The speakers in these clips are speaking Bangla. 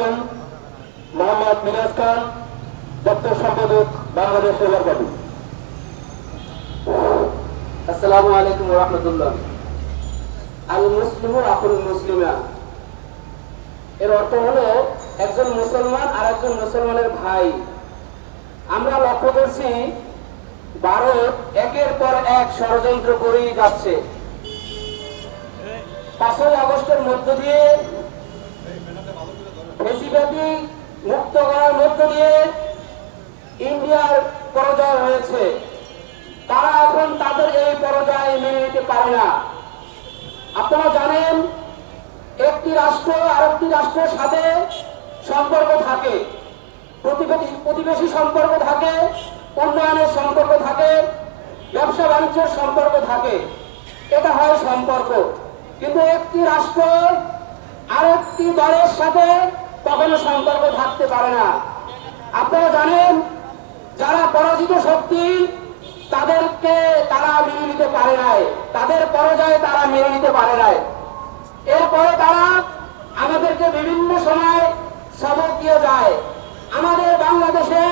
করছেন মোহাম্মদ মিরাজ খান, দপ্তর সম্পাদক, বাংলাদেশ লেবার পার্টি। আসসালামু আলাইকুম ওয়া রাহমাতুল্লাহ। আল মুসলিমু আখুল মুসলিমা, এর অর্থ হলো একজন মুসলমান আর একজন মুসলমানের ভাই। আমরা লক্ষ্য করছি ভারত একের পর এক ষড়যন্ত্র করেই যাচ্ছে। 5ই আগস্টের মধ্য দিয়ে, ফেসিবাদী মুক্ত করার মধ্য দিয়ে ইন্ডিয়ার পরাজয় হয়েছে। তারা এখন তাদের এই পরাজয় মেনে নিতে পারে না। আপনারা জানেন, একটি রাষ্ট্র আরেকটি রাষ্ট্রের সাথে সম্পর্ক থাকে, প্রতিবেশী সম্পর্ক থাকে, উন্নয়নের সম্পর্ক থাকে, ব্যবসা বাণিজ্যের সম্পর্ক থাকে, এটা হয় সম্পর্ক। কিন্তু একটি রাষ্ট্র আরেকটি দলের সাথে কখনো সম্পর্ক থাকতে পারে না। আপনারা জানেন, যারা পরাজিত শক্তি তাদেরকে তারা মেনে নিতে পারে নাই, তাদের পরাজয় তারা মেনে নিতে পারে নাই। এরপরে তারা আমাদেরকে বিভিন্ন সময় সবক দিয়ে যায়। আমাদের বাংলাদেশে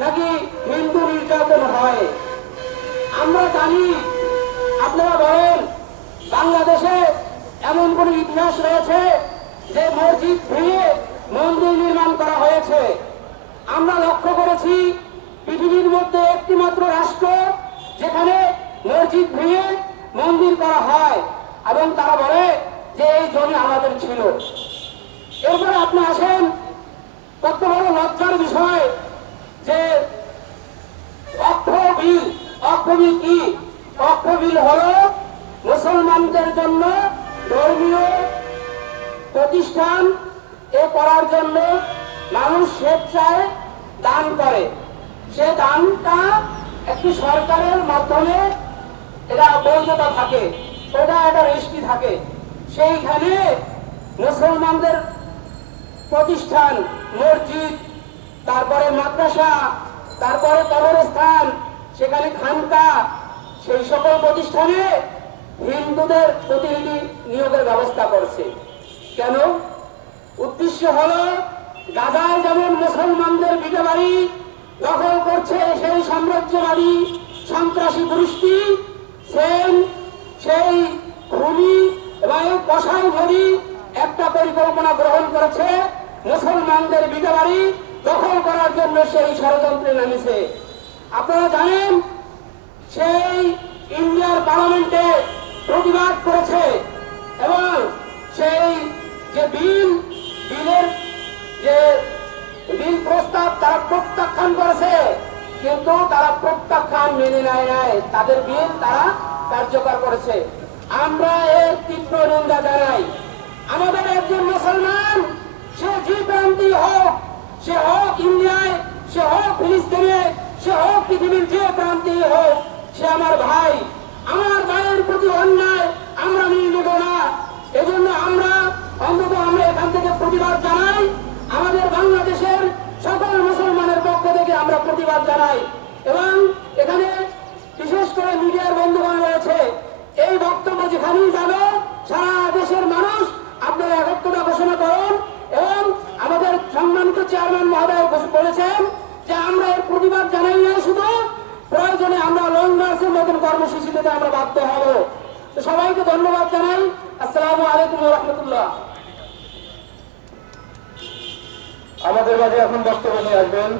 নাকি হিন্দু নির্যাতন হয়। আমরা জানি, আপনারা বলেন বাংলাদেশে এমন কোন ইতিহাস রয়েছে যে মসজিদ ভেঙে মন্দির নির্মাণ করা হয়েছে? আমরা লক্ষ্য করেছি পৃথিবীর মধ্যে একটি মাত্র রাষ্ট্র যেখানে মসজিদ ভেঙে মন্দির করা হয় এবং তারা বলে যে এই জমি আমাদের ছিল। এরপরে আপনি আসেন, কত বড় লজ্জার বিষয় যে অক্ষ বিল কি? অক্ষ বিল হল মুসলমানদের জন্য ধর্মীয় প্রতিষ্ঠান এ করার জন্য মানুষ স্বেচ্ছায় দান করে। সে দানটা একটি সরকারের মাধ্যমে এটা বৈধতা থাকে, ওটা একটা রেজিস্ট্রি থাকে। সেইখানে মুসলমানদের প্রতিষ্ঠান, মসজিদ, তারপরে মাদ্রাসা, তারপরে কবরস্থান, সেখানে খানকা, সেই সকল প্রতিষ্ঠানে হিন্দুদের প্রতিনিধি নিয়োগের ব্যবস্থা করছে। কেন? উদ্দেশ্য হলো গাজায় যেমন মুসলমানদের ভিটে বাড়ি দখল করছে সেই সাম্রাজ্যবাদী সন্ত্রাসী গোষ্ঠী, সেই খুনি এবং কসাই ভরি একটা পরিকল্পনা গ্রহণ করেছে মুসলমানদের ভিটে বাড়ি দখল করার জন্য, সেই ষড়যন্ত্রে নেমেছে। আপনারা জানেন, সেই ইন্ডিয়ার পার্লামেন্টে প্রতিবাদ করেছে এবং সেই যে বিলের যে বিল প্রস্তাব তারা প্রত্যাখ্যান করেছে, কিন্তু তারা প্রত্যাখ্যান মেনে নেয় নাই, তাদের বিল তারা কার্যকর করেছে। আমরা এর তীব্র নিন্দা জানাই। আমাদের একজন মুসলমান, সে যে প্রান্তি হোক, সে হোক ইন্ডিয়ায়, সে হোক ফিলিস্তিনে, সে হোক পৃথিবীর যে প্রান্তি হোক, সে আমার ভাই। আমার ভাইয়ের প্রতি অন্যায় আমরা মেনে নেব না। এজন্য আমরা এখান থেকে প্রতিবাদ জানাই। আমাদের বাংলাদেশের সকল মুসলমানের পক্ষ থেকে আমরা প্রতিবাদ জানাই এবং এখানে বিশেষ করে মিডিয়ার বন্ধুগণ রয়েছে। এই বক্তব্য যেখানেই যাবে সারা দেশের মানুষ আপনারা একত্রতা ঘোষণা করুন এবং আমাদের সম্মানিত চেয়ারম্যান মহোদয় বলেছেন যে আমরা এর প্রতিবাদ জানাই না, শুধু প্রয়োজনে আমরা লং মার্চের মতন কর্মসূচিতে আমরা বাধ্য হব। তো সবাইকে ধন্যবাদ জানাই। আসসালামু আলাইকুম ওয়া রাহমাতুল্লাহ। আমাদের মাঝে এখন বক্তব্য নিয়ে আসবেন